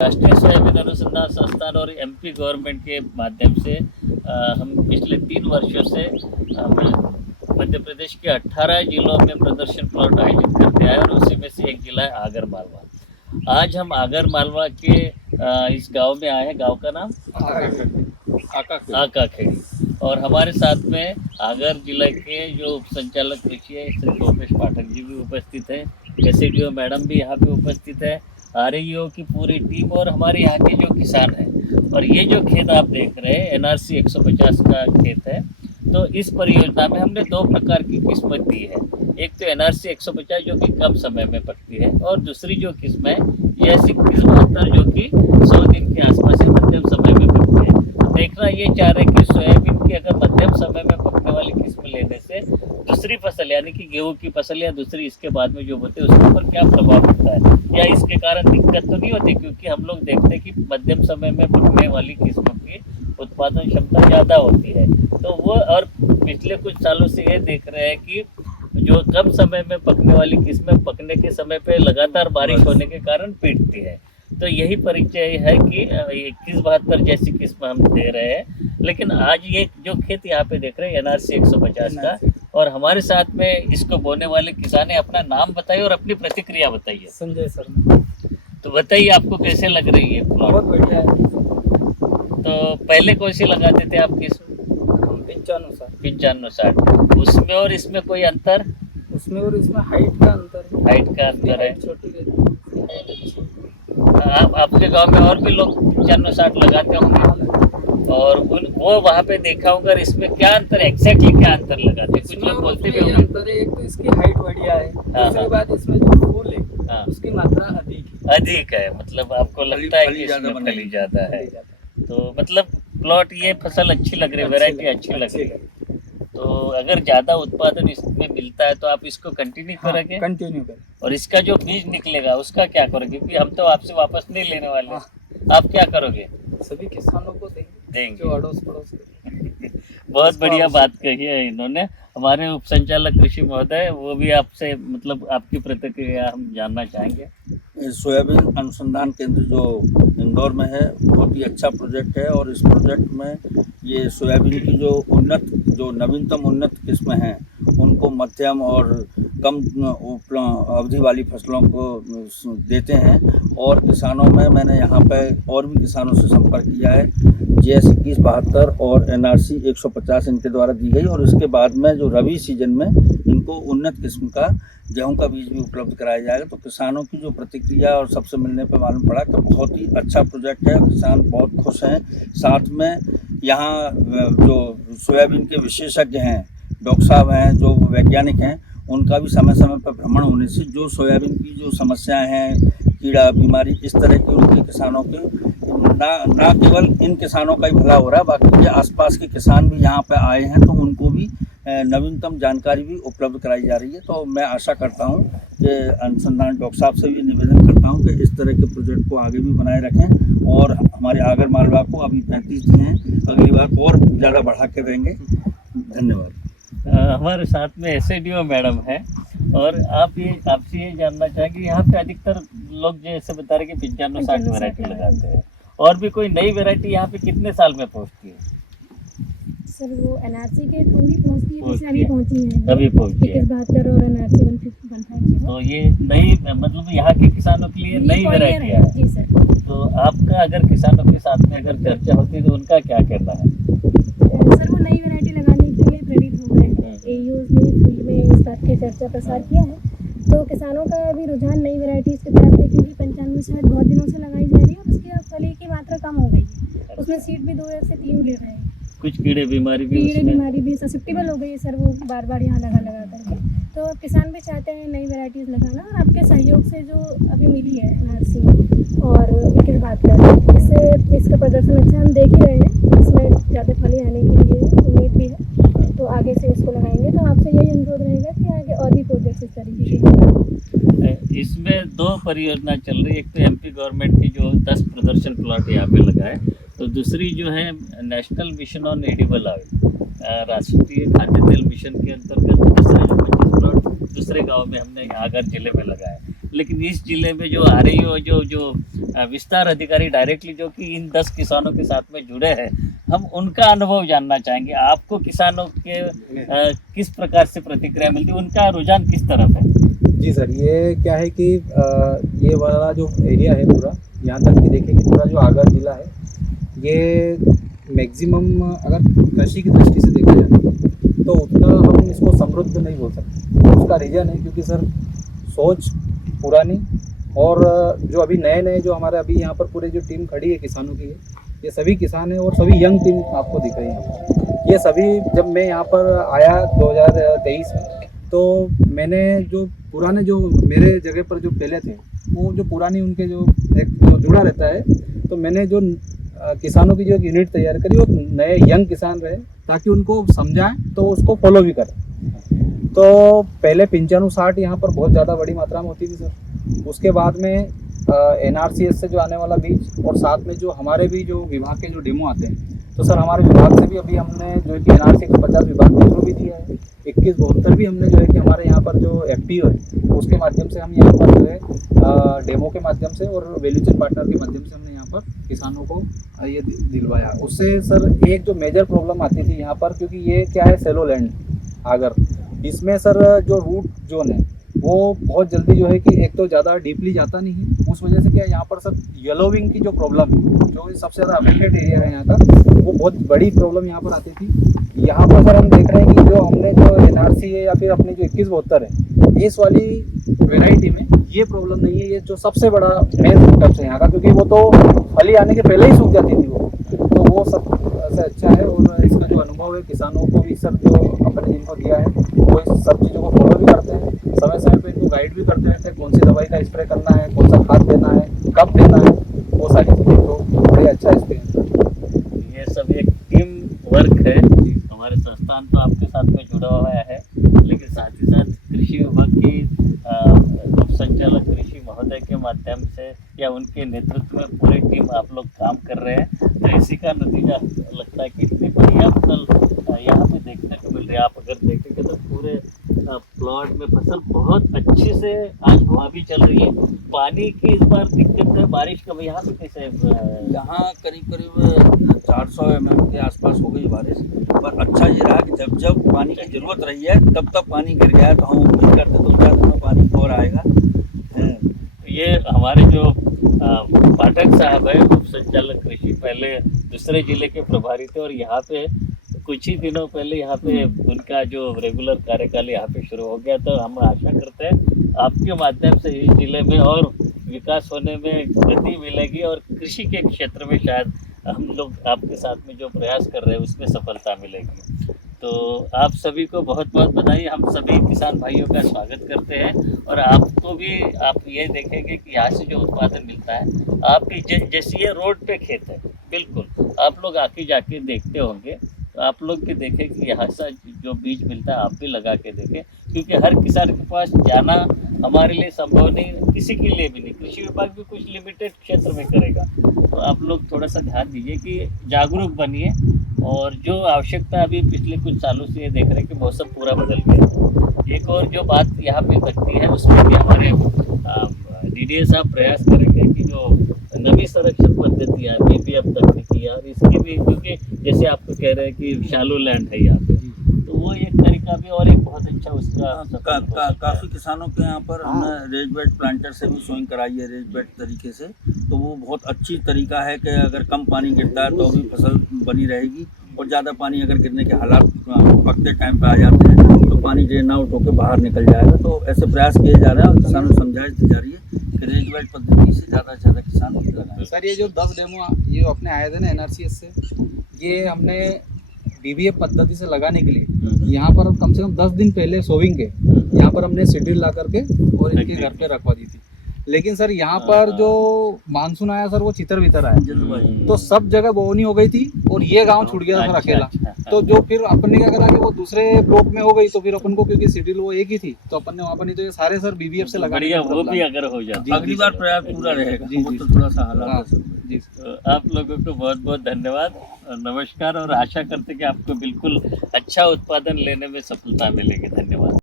राष्ट्रीय सोयाबीन अनुसंधान संस्थान और एमपी गवर्नमेंट के माध्यम से हम पिछले 3 वर्षों से मध्य प्रदेश के 18 जिलों में प्रदर्शन प्लॉट आयोजित करते आए और उसी में से एक जिला है आगर मालवा। आज हम आगर मालवा के इस गांव में आए हैं। गांव का नाम आकाखेड़ी और हमारे साथ में आगर जिला के जो उप संचालक कृषि है श्री गोपेश पाठक जी भी उपस्थित हैं। एसडीओ मैडम भी यहाँ पे उपस्थित है, आरईओ की पूरी टीम और हमारे यहाँ के जो किसान हैं। और ये जो खेत आप देख रहे हैं एनआरसी 150 का खेत है। तो इस परियोजना में हमने 2 प्रकार की किस्में दी है। एक तो एनआरसी 150 जो कि कम समय में पकती है और दूसरी जो किस्म है यह 2172 जो कि 100 दिन के आसपास से मध्यम समय में पकती है। देखना ये चाह रहे हैं कि सोयाबीन की अगर मध्यम समय में पकने वाली किस्म लेने से दूसरी फसल यानी कि गेहूं की फसल या दूसरी इसके बाद में जो होते हैं उसके ऊपर क्या प्रभाव पड़ता है या इसके कारण दिक्कत तो नहीं होती, क्योंकि हम लोग देखते हैं कि मध्यम समय में पकने वाली किस्मों की उत्पादन क्षमता ज़्यादा होती है। तो वो और पिछले कुछ सालों से ये देख रहे हैं कि जो कम समय में पकने वाली किस्में पकने के समय पे लगातार बारिश होने के कारण पीटती है। तो यही परिचय है कि 2172 जैसी किस्म हम दे रहे हैं। लेकिन आज ये जो खेत यहाँ पे देख रहे हैं एनआरसी 150 का, और हमारे साथ में इसको बोने वाले किसान है। अपना नाम बताइए और अपनी प्रतिक्रिया बताइए। संजय सर। तो बताइए आपको कैसे लग रही है प्लॉट? बहुत बढ़िया है। तो पहले कौन सी लगाते थे आप किस्म? 95-60। उसमें और इसमें कोई अंतर? उसमें और इसमें हाइट का अंतर है। हाइट का अंतर है। छोटी रहती है। आपके गांव में और भी लोग 95-60 लगाते होंगे और वो वहाँ पे देखा होगा। इसमें क्या अंतर है, एग्जैक्टली क्या अंतर लगाते हैं? कुछ लोग बोलते भी होंगे। अंतर है, एक तो इसकी हाइट बढ़िया है, दूसरी बात इसमें जो फूल है उसकी मात्रा अधिक है। मतलब आपको लगता है कि इसमें फली ज़्यादा है। तो मतलब प्लॉट ये फसल अच्छी लग रही है, वैरायटी अच्छी लग रही है। तो अगर ज़्यादा उत्पादन इसमें मिलता है तो आप इसको कंटिन्यू करेंगे? कंटिन्यू करें। और इसका जो बीज निकलेगा उसका क्या करोगे? क्योंकि हम तो आपसे वापस नहीं लेने वाले। आप क्या करोगे? सभी किसानों को देंगे जो अड़ोस पड़ोस के। बहुत बढ़िया बात कही है इन्होंने। हमारे उप संचालक कृषि महोदय वो भी आपसे मतलब आपकी प्रतिक्रिया हम जानना चाहेंगे। सोयाबीन अनुसंधान केंद्र जो इंदौर में है बहुत ही अच्छा प्रोजेक्ट है और इस प्रोजेक्ट में ये सोयाबीन की जो नवीनतम उन्नत किस्में हैं उनको मध्यम और कम अवधि वाली फसलों को देते हैं। और किसानों में मैंने यहाँ पर और भी किसानों से संपर्क किया है। JS 2172 और NRC 150 इनके द्वारा दी गई और इसके बाद में जो रबी सीजन में इनको उन्नत किस्म का गेहूं का बीज भी उपलब्ध कराया जाएगा। तो किसानों की जो प्रतिक्रिया और सबसे मिलने पर मालूम पड़ा कि बहुत ही अच्छा प्रोजेक्ट है, किसान बहुत खुश हैं। साथ में यहाँ जो सोयाबीन के विशेषज्ञ हैं, डॉक्टर साहब हैं, जो वैज्ञानिक हैं, उनका भी समय समय पर भ्रमण होने से जो सोयाबीन की जो समस्याएं हैं, कीड़ा बीमारी इस तरह की उनके किसानों के ना केवल इन किसानों का ही भला हो रहा है, बाकी के आसपास के किसान भी यहाँ पे आए हैं तो उनको भी नवीनतम जानकारी भी उपलब्ध कराई जा रही है। तो मैं आशा करता हूँ कि अनुसंधान डॉक्टर साहब से भी निवेदन करता हूँ कि इस तरह के प्रोजेक्ट को आगे भी बनाए रखें और हमारे आगर मालवा को अभी 35 दिए हैं, अगली बार और ज़्यादा बढ़ा के देंगे। धन्यवाद। हमारे साथ में एसडीओ मैडम है और आपसे ये जानना चाहेंगे यहाँ पे अधिकतर लोग जैसे बता रहे कि 95-60 वैरायटी लगाते हैं, और भी कोई नई वैरायटी यहाँ पे कितने साल में पहुँचती है? सर वो NRC के थ्रू ही पहुँचती है, जैसे अभी पहुँची है। अभी पहुँची है 2172 और NRC 150। तो ये नई मतलब यहाँ के किसानों के लिए नई वैरायटी है। जी सर। तो आपका अगर किसानों के साथ में अगर चर्चा होती तो उनका क्या कहना है? सर वो नई वैरायटी लगाने के लिए प्रेरित हो गए हैं। AUs ने फील्ड में इस बात की चर्चा प्रसार किया है, तो किसानों का अभी रुझान नई वैरायटीज़ की तरफ है, क्योंकि 95-60 बहुत दिनों से लगाई जा रही है और उसकी अब फली की मात्रा कम हो गई है। उसमें सीड भी 2 से 3 गिर रहे हैं। कुछ कीड़े बीमारी भी ससेप्टेबल हो गई है सर, वो बार यहाँ लगा करके। तो अब किसान भी चाहते हैं नई वैरायटीज़ लगाना, और आपके सहयोग से जो अभी मिली है NRC और 2172 इससे इसका प्रदर्शन अच्छा हम देख ही रहे हैं। इसमें ज़्यादा फली आने की उम्मीद भी है, तो आगे से इसको लगाएंगे। तो आपसे यही अनुरोध रहेगा कि आगे और भी प्रोजेक्ट्स इस तरीके के। इसमें 2 परियोजना चल रही है। एक तो एमपी गवर्नमेंट की जो 10 प्रदर्शन प्लॉट यहाँ पे लगाए, तो दूसरी जो है national mission on edible oil, राष्ट्रीय खाद्य तेल मिशन के अंतर्गत दूसरे जो 25 प्लॉट दूसरे गांव में हमने आगर जिले में लगाए। लेकिन इस जिले में जो आ रही हो जो विस्तार अधिकारी डायरेक्टली जो कि इन 10 किसानों के साथ में जुड़े हैं, हम उनका अनुभव जानना चाहेंगे। आपको किसानों के किस प्रकार से प्रतिक्रिया मिलती है, उनका रुझान किस तरफ है? जी सर, ये क्या है कि ये वाला जो एरिया है पूरा, यहाँ तक कि देखिए कि पूरा जो आगर जिला है, ये मैक्सिमम अगर कृषि की दृष्टि से देखा जाए तो उतना हम इसको समृद्ध नहीं बोल सकते। उसका रीज़न है क्योंकि सर सोच पुरानी और जो अभी नए जो हमारे अभी यहाँ पर पूरे जो टीम खड़ी है किसानों की है, ये सभी किसान हैं और सभी यंग टीम आपको दिख रही है। ये सभी जब मैं यहाँ पर आया 2023 में, तो मैंने जो पुराने जो मेरे जगह पर जो पहले थे, वो जो पुरानी उनके जो एक जो जुड़ा रहता है, तो मैंने जो किसानों की जो यूनिट तैयार करी, वो नए यंग किसान रहे ताकि उनको समझाएं तो उसको फॉलो भी करें। तो पहले 95-60 यहाँ पर बहुत ज़्यादा बड़ी मात्रा में होती थी सर। उसके बाद में NRCS से जो आने वाला बीज और साथ में जो हमारे भी जो विभाग के जो डेमो आते हैं, तो सर हमारे विभाग से भी अभी हमने जो है कि NRC 150 विभाग के थ्रू भी दिया है। 2172 भी हमने जो है कि हमारे यहाँ पर जो FPO है उसके माध्यम से हम यहाँ पर जो है डेमो के माध्यम से और वैल्यू चेन पार्टनर के माध्यम से हमने यहाँ पर किसानों को ये दिलवाया। उससे सर एक जो मेजर प्रॉब्लम आती थी यहाँ पर, क्योंकि ये क्या है सेलो लैंड आगर, इसमें सर जो रूट जोन है वो बहुत जल्दी जो है कि एक तो ज़्यादा डीपली जाता नहीं है, उस वजह से क्या यहाँ पर सर येलोविंग की जो प्रॉब्लम है, जो सबसे ज़्यादा अफेक्टेड एरिया है यहाँ का, वो बहुत बड़ी प्रॉब्लम यहाँ पर आती थी। यहाँ पर सर हम देख रहे हैं कि जो हमने जो NRC है या फिर अपनी जो 2172 है, इस वाली वेराइटी में ये प्रॉब्लम नहीं है। ये जो सबसे बड़ा मेन टच है यहाँ का, क्योंकि वो तो फली आने के पहले ही सूख जाती थी तो वो सब से अच्छा है। और इसका जो अनुभव है किसानों को भी सर जो अपने जिनको दिया है, वो इस सब चीज़ों को फॉलो भी करते हैं, समय समय पे इनको गाइड भी करते रहते हैं, कौन सी दवाई का स्प्रे करना है, कौन सा खाद देना है, कब देना है, वो सारी चीज़ें तो बड़े अच्छा एक्सपीरियंस। ये सब एक टीम वर्क है। हमारे संस्थान तो आपके साथ में जुड़ा हुआ है, लेकिन साथ ही साथ कृषि विभाग की उप संचालक कृषि महोदय के माध्यम से या उनके नेतृत्व में पूरी टीम आप लोग काम कर रहे हैं, तो इसी का नतीजा लगता है कि इतनी बढ़िया फसल यहाँ पे देखने को मिल रही है। आप अगर देखेंगे तो पूरे प्लॉट में फसल बहुत अच्छे से आज हवा भी चल रही है। पानी की इस बार दिक्कत है, बारिश का यहाँ पे कैसे है? यहाँ करीब 400 mm के आसपास हो गई बारिश, पर अच्छा ये रहा कि जब जब पानी की ज़रूरत रही है तब तब पानी गिर गया है। तो हम उम्मीद करते 2-4 दिन में पानी और आएगा। ये हमारे जो पाठक साहब है, उप संचालक कृषि, पहले दूसरे जिले के प्रभारी थे और यहाँ पे कुछ ही दिनों पहले यहाँ पे उनका जो रेगुलर कार्यकाल यहाँ पे शुरू हो गया। तो हम आशा करते हैं आपके माध्यम से इस जिले में और विकास होने में गति मिलेगी और कृषि के क्षेत्र में शायद हम लोग आपके साथ में जो प्रयास कर रहे हैं उसमें सफलता मिलेगी। तो आप सभी को बहुत बहुत बधाई। हम सभी किसान भाइयों का स्वागत करते हैं और आपको भी आप ये देखेंगे कि यहाँ से जो उत्पादन मिलता है आपकी जैसे ये रोड पे खेत है, बिल्कुल आप लोग आके जाके देखते होंगे, तो आप लोग भी देखें कि यहाँ से जो बीज मिलता है आप भी लगा के देखें, क्योंकि हर किसान के पास जाना हमारे लिए संभव नहीं, किसी के लिए भी नहीं। कृषि विभाग भी कुछ लिमिटेड क्षेत्र में करेगा, तो आप लोग थोड़ा सा ध्यान दीजिए कि जागरूक बनिए। और जो आवश्यकता अभी पिछले कुछ सालों से ये देख रहे हैं कि मौसम पूरा बदल गया। एक और जो बात यहाँ पे लगती है उसमें भी हमारे DDA साहब प्रयास करेंगे कि जो नवी संरक्षण पद्धति है, BPF तकनीकी है, और इसकी भी, क्योंकि जैसे आपको कह रहे हैं कि शैलो लैंड है यहाँ पे, तो वो एक तरीका भी और एक बहुत अच्छा उसका काफ़ी किसानों के यहाँ पर हमने रेज बेड प्लांटर से भी सोइंग कराई है, रेज बेड तरीके से। तो वो बहुत अच्छी तरीका है कि अगर कम पानी गिरता है तो भी फसल बनी रहेगी, और ज़्यादा पानी अगर गिरने के हालात वक्त टाइम पे आ जाते हैं तो पानी ड्रेन आउट होकर बाहर निकल जाएगा। तो ऐसे प्रयास किए जा रहे हैं और किसानों को समझाइश दी जा रही है कि रेज बेड पद्धति से ज़्यादा किसान लगाएं। सर ये जो 10 डेमो ये अपने आए थे ना NRCS से, ये हमने BBF पद्धति से लगाने के लिए यहाँ पर कम से कम 10 दिन पहले सोविंग के यहाँ पर हमने सीड्रिल ला करके और इनके घर पे रखवा दी थी। लेकिन सर यहाँ पर जो मानसून आया सर वो चितर बितर आया, तो सब जगह बोवनी हो गई थी और ये गांव छूट गया सर अकेला। तो जो फिर अपन ने क्या करा कि वो दूसरे ब्लॉक में हो गई, तो फिर अपन को क्योंकि सीड्रिल वो एक ही थी तो अपन ने वहाँ पर, नहीं तो ये सारे सर BBF से लगा बढ़िया, वो भी अगर हो जाए अगली बार प्रयास पूरा रहेगा। जी, वो जी, तो थोड़ा सा हालात जी। तो आप लोगों को बहुत बहुत धन्यवाद और नमस्कार, और आशा करते कि आपको बिल्कुल अच्छा उत्पादन लेने में सफलता मिलेगी। धन्यवाद।